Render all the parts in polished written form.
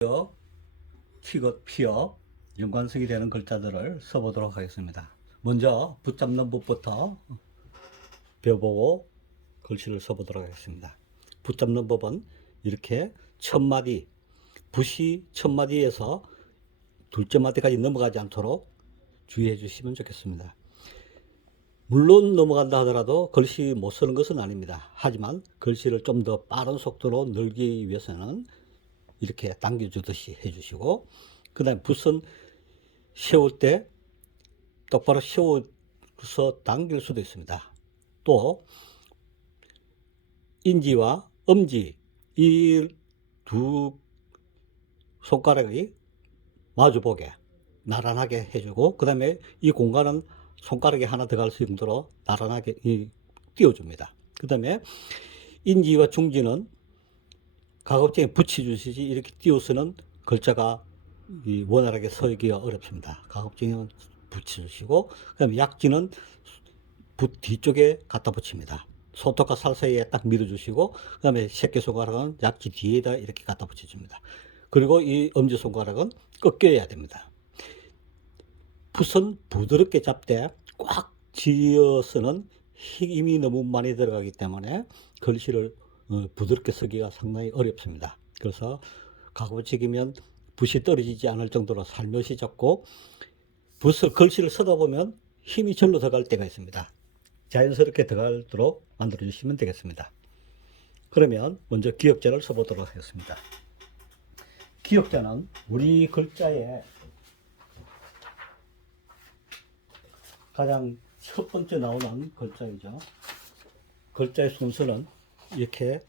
피어, 티귿, 피어, 연관성이 되는 글자들을 써보도록 하겠습니다. 먼저 붙잡는 법부터 배워보고 글씨를 써보도록 하겠습니다. 붙잡는 법은 이렇게 첫 마디, 붓이 첫 마디에서 둘째 마디까지 넘어가지 않도록 주의해 주시면 좋겠습니다. 물론 넘어간다 하더라도 글씨 못 쓰는 것은 아닙니다. 하지만 글씨를 좀 더 빠른 속도로 늘기 위해서는 이렇게 당겨주듯이 해주시고, 그 다음에 붓은 세울 때 똑바로 세워서 당길 수도 있습니다. 또 인지와 엄지 이 두 손가락이 마주보게 나란하게 해주고, 그 다음에 이 공간은 손가락이 하나 들어갈 수 정도로 나란하게 띄워줍니다. 그 다음에 인지와 중지는 가급적이 붙여주시지 이렇게 띄워서는 글자가 원활하게 서기가 어렵습니다. 가급적이면 붙여주시고, 그 다음에 약지는 붓 뒤쪽에 갖다 붙입니다. 손톱과 살 사이에 딱 밀어주시고, 그 다음에 새끼손가락은 약지 뒤에다 이렇게 갖다 붙여줍니다. 그리고 이 엄지손가락은 꺾여야 됩니다. 붓은 부드럽게 잡되 꽉 쥐어서는 힘이 너무 많이 들어가기 때문에 글씨를 부드럽게 쓰기가 상당히 어렵습니다. 그래서 가급적이면 붓이 떨어지지 않을 정도로 살며시 잡고, 붓을 글씨를 쓰다 보면 힘이 절로 들어갈 때가 있습니다. 자연스럽게 들어가도록 만들어 주시면 되겠습니다. 그러면 먼저 기역자를 써보도록 하겠습니다. 기역자는 우리 글자의 가장 첫 번째 나오는 글자이죠. 글자의 순서는 이렇게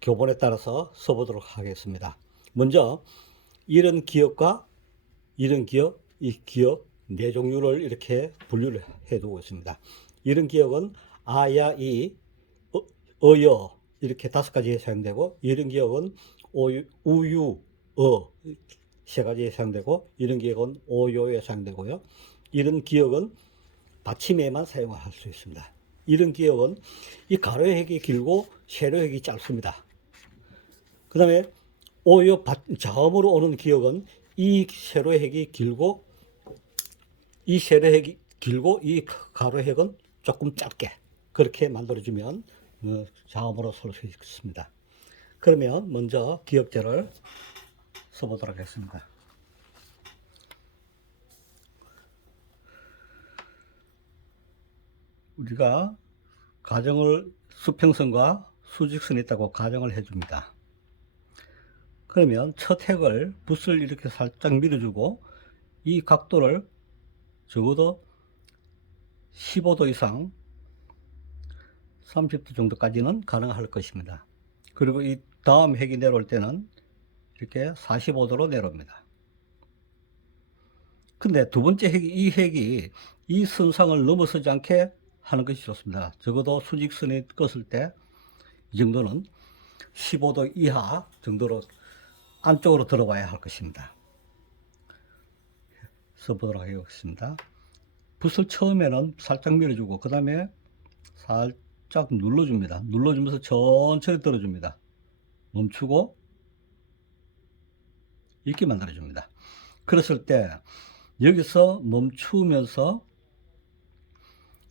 교본에 따라서 써보도록 하겠습니다. 먼저 이런 기역과 이런 기역, 이 기역 네 종류를 이렇게 분류를 해두고 있습니다. 이런 기역은 아야, 이, 어여 이렇게 5가지에 사용되고, 이런 기역은 우유, 세 가지에 사용되고, 이런 기역은 오요에 사용되고요. 이런 기역은 받침에만 사용할 수 있습니다. 이런 기역은 이 가로획이 길고 세로획이 짧습니다. 그 다음에 오요 자음으로 오는 기역은 이 세로획이 길고 이 세로획이 길고 이 가로획은 조금 짧게 그렇게 만들어주면 자음으로 쓸 수 있습니다. 그러면 먼저 기역자를 써보도록 하겠습니다. 우리가 가정을 수평선과 수직선이 있다고 가정을 해줍니다. 그러면 첫 획을 붓을 이렇게 살짝 밀어주고, 이 각도를 적어도 15도 이상 30도 정도까지는 가능할 것입니다. 그리고 이 다음 획이 내려올 때는 이렇게 45도로 내려옵니다. 근데 두 번째 획이, 이 획이 이 선상을 넘어서지 않게 하는 것이 좋습니다. 적어도 수직선이 껐을 때 이 정도는 15도 이하 정도로 안쪽으로 들어와야 할 것입니다. 써보도록 하겠습니다. 붓을 처음에는 살짝 밀어주고, 그 다음에 살짝 눌러줍니다. 눌러주면서 천천히 들어줍니다. 멈추고 이렇게 만들어줍니다. 그랬을 때 여기서 멈추면서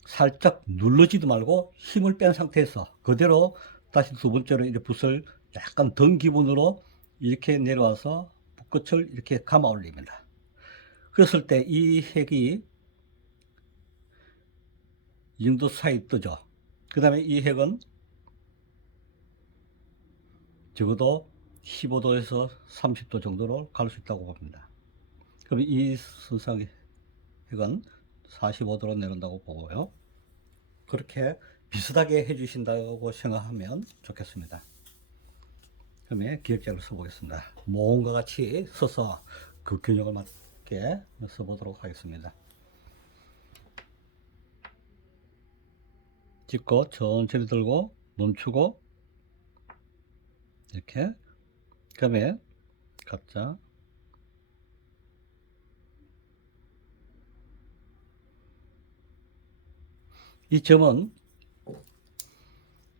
살짝 눌러지도 말고 힘을 뺀 상태에서 그대로 다시 두 번째로 이제 붓을 약간 등 기분으로 이렇게 내려와서 붓끝을 이렇게 감아 올립니다. 그랬을 때 이 획이 이 정도 사이 뜨죠. 그 다음에 이 획은 적어도 15도에서 30도 정도로 갈 수 있다고 봅니다. 그럼 이 선상의 획은 45도로 내려온다고 보고요. 그렇게 비슷하게 해주신다고 생각하면 좋겠습니다. 그러면 기역자를 써보겠습니다. 모음과 같이 써서 그 균형을 맞게 써보도록 하겠습니다. 찍고 천천히 들고 멈추고 이렇게. 그 다음에 각자 이 점은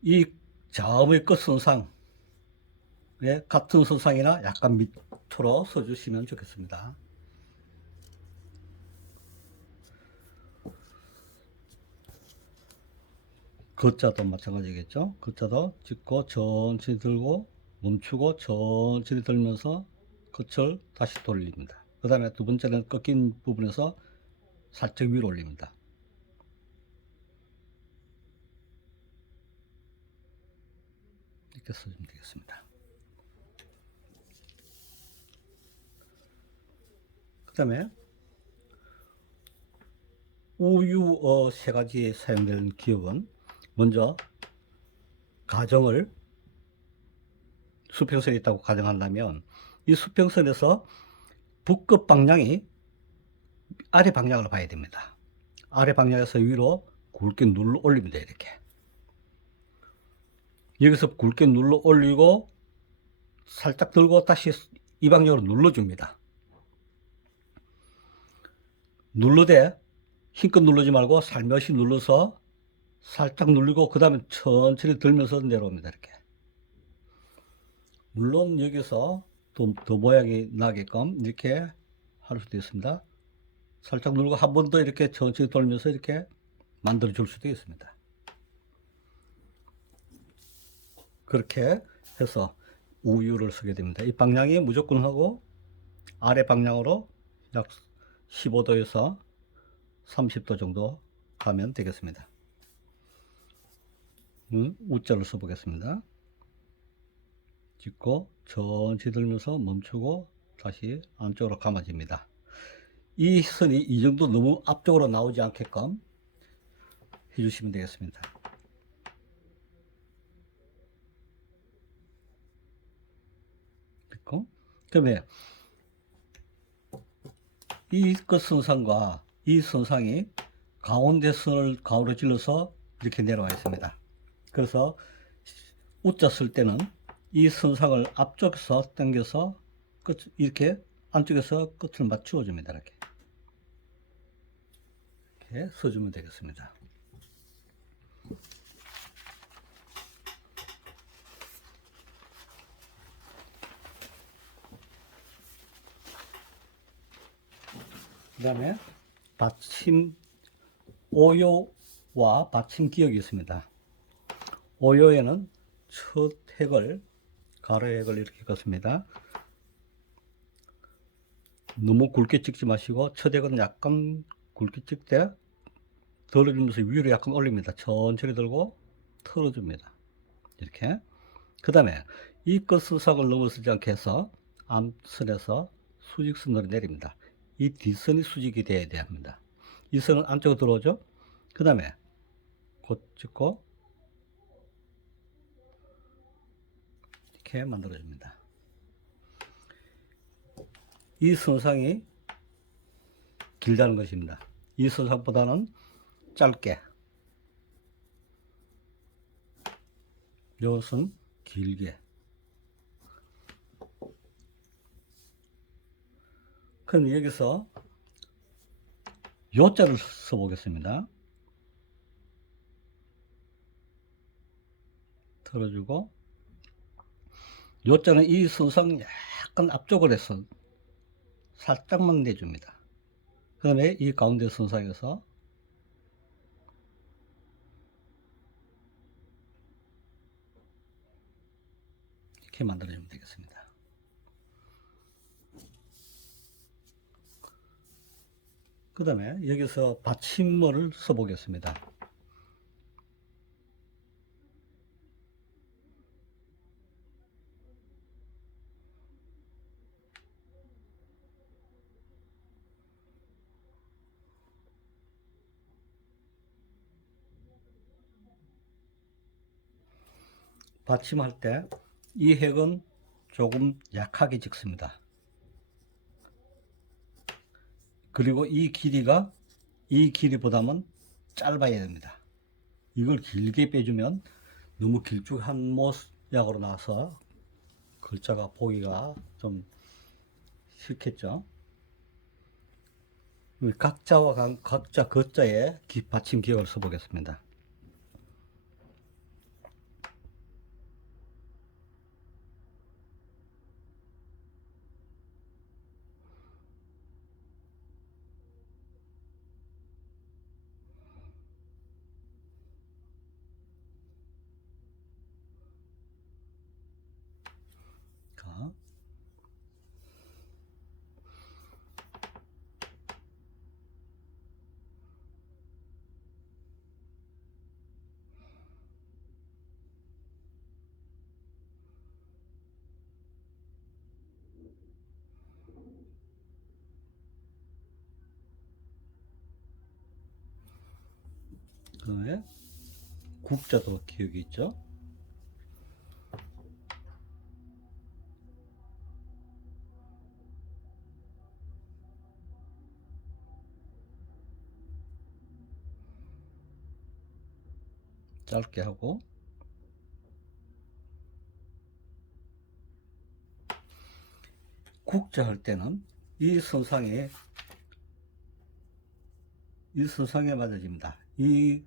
이 자음의 끝선상에 같은 선상이나 약간 약토로 써주시면 좋겠습니다. 거자도 마찬가지겠죠. 거자도 찍고 천천히 들고 멈추고 천천히 들면서 끝을 다시 돌립니다. 그 다음에 두 번째는 꺾인 부분에서 살짝 위로 올립니다. 이렇게 써주면 되겠습니다. 그 다음에 우유어 세 가지에 사용되는 기억은 먼저 가정을 수평선이 있다고 가정한다면 이 수평선에서 북극 방향이 아래 방향을 봐야 됩니다. 아래 방향에서 위로 굵게 눌러 올립니다. 이렇게 여기서 굵게 눌러 올리고 살짝 들고 다시 이 방향으로 눌러줍니다. 눌러대 힘껏 누르지 말고 살며시 눌러서 살짝 눌리고 그 다음에 천천히 들면서 내려옵니다. 이렇게. 물론 여기서 더 모양이 나게끔 이렇게 할 수도 있습니다. 살짝 누르고 한 번 더 이렇게 천천히 돌면서 이렇게 만들어 줄 수도 있습니다. 그렇게 해서 우유를 쓰게 됩니다. 이 방향이 무조건 하고 아래 방향으로 약 15도에서 30도 정도 가면 되겠습니다. 우자를 써보겠습니다. 찍고 천천히 들면서 멈추고 다시 안쪽으로 감아집니다. 이 선이 이 정도 너무 앞쪽으로 나오지 않게끔 해주시면 되겠습니다. 됐고, 그다음에 이 끝선상과 이 선상이 가운데 선을 가로질러서 이렇게 내려와 있습니다. 그래서 우자 쓸 때는 이 선상을 앞쪽에서 당겨서 끝 이렇게 안쪽에서 끝을 맞추어 줍니다. 이렇게 써주면 되겠습니다. 그 다음에 받침 오요와 받침 기역이 있습니다. 오요에는 첫 획을 가로 획을 이렇게 긋습니다. 너무 굵게 찍지 마시고 첫 획은 약간 굵게 찍되 덜어주면서 위로 약간 올립니다. 천천히 들고 털어줍니다. 이렇게. 그 다음에 이 끝선상을 넘어서지 않게 해서 앞선에서 수직선으로 내립니다. 이 뒷선이 수직이 되어야 합니다. 이 선은 안쪽으로 들어오죠. 그 다음에 곧 찍고 이렇게 만들어줍니다. 이 선상이 길다는 것입니다. 이 선상보다는 짧게, 이것은 길게. 그럼 여기서 요자를 써보겠습니다. 틀어주고, 요자는 이 선상 약간 앞쪽으로 해서 살짝만 내줍니다. 그 다음에 이 가운데 선상에서 이렇게 만들어주면 되겠습니다. 그 다음에 여기서 받침물을 써보겠습니다. 받침할 때 이 획은 조금 약하게 찍습니다. 그리고 이 길이가 이 길이보다는 짧아야 됩니다. 이걸 길게 빼주면 너무 길쭉한 모양으로 나와서 글자가 보기가 좀 싫겠죠. 각자와 각자 거자에 받침 기억을 써보겠습니다. 그다음에 국자도 기억이 있죠. 짧게 하고, 국자 할 때는 이 선상에 맞아집니다. 이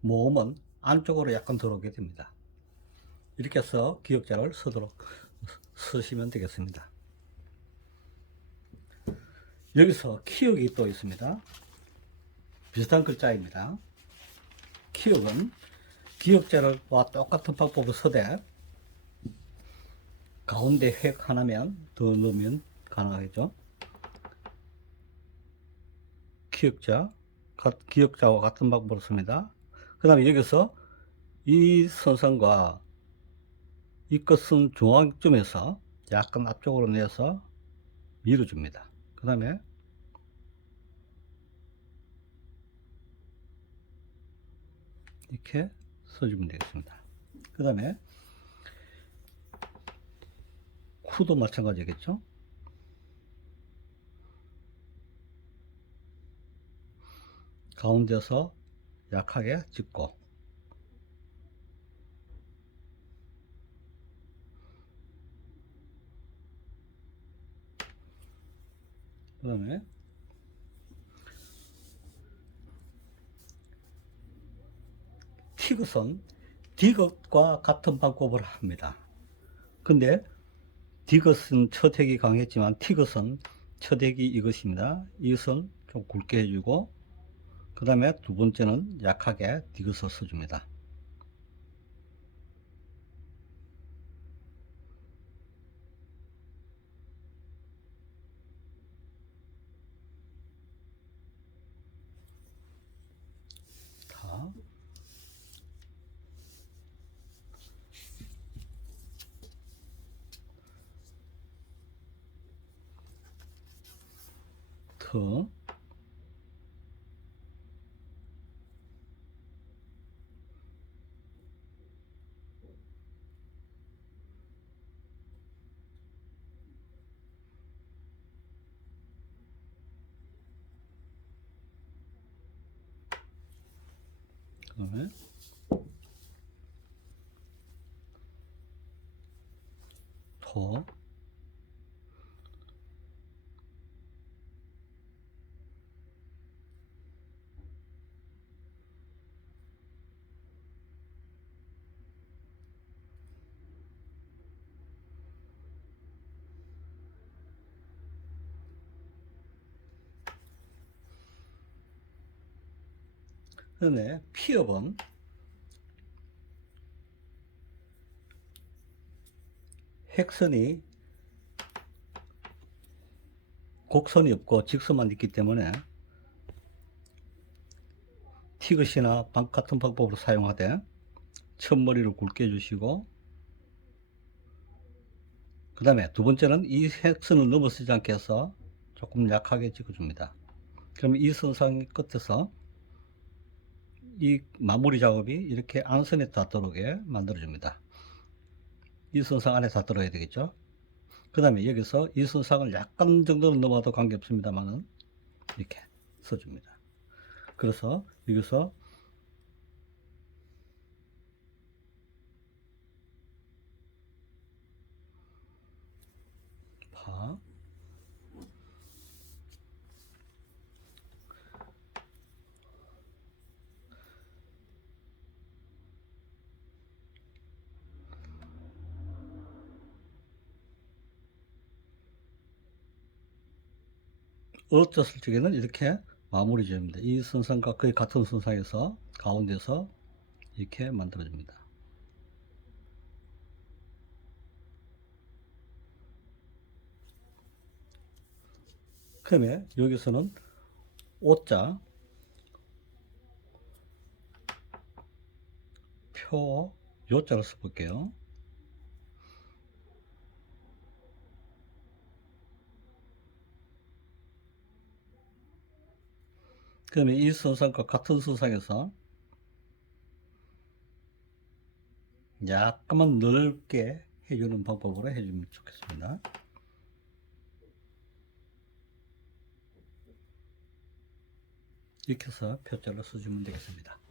모음은 안쪽으로 약간 들어오게 됩니다. 이렇게 해서 기역자를 쓰시면 되겠습니다. 여기서 키역이 또 있습니다. 비슷한 글자입니다. 키역은 기역자와 똑같은 방법으로 서되 가운데 획 하나면 더 넣으면 가능하겠죠. 기역자와 같은 방법으로 씁니다. 그 다음에 여기서 이 선상과 이 끝은 중앙점에서 약간 앞쪽으로 내서 밀어줍니다. 그 다음에 이렇게 써주면 되겠습니다. 그 다음에 쿠도 마찬가지겠죠. 가운데서 약하게 찍고, 그 다음에 티귿은 디귿과 같은 방법을 합니다. 근데 디귿은 첫 획이 강했지만 티귿은 첫 획이 이것입니다. 이것은 좀 굵게 해주고, 그 다음에 두 번째는 약하게 디귿을 써줍니다. 다. 터. 그 다음에 토. 그 다음에 피업은 획선이 곡선이 없고 직선만 있기 때문에 티귿이나 같은 방법으로 사용하되 첫머리를 굵게 해주시고, 그 다음에 두 번째는 이 획선을 넘어서지 않게 해서 조금 약하게 찍어줍니다. 그럼 이 선상 끝에서 이 마무리 작업이 이렇게 안선에 닿도록에 만들어줍니다. 이 선상 안에 닿도록 해야 되겠죠. 그 다음에 여기서 이 선상을 약간 정도는 넘어도 관계없습니다만은 이렇게 써줍니다. 그래서 여기서 파, 어쩌을 적에는 이렇게 마무리 지입니다. 이 선상과 거의 같은 선상에서 가운데서 이렇게 만들어줍니다. 그 다음에 여기서는 오자, 표, 요자를 써볼게요. 그 다음에 이 선상과 같은 선상에서 약간만 넓게 해주는 방법으로 해주면 좋겠습니다. 이렇게 해서 표자를 써주면 되겠습니다.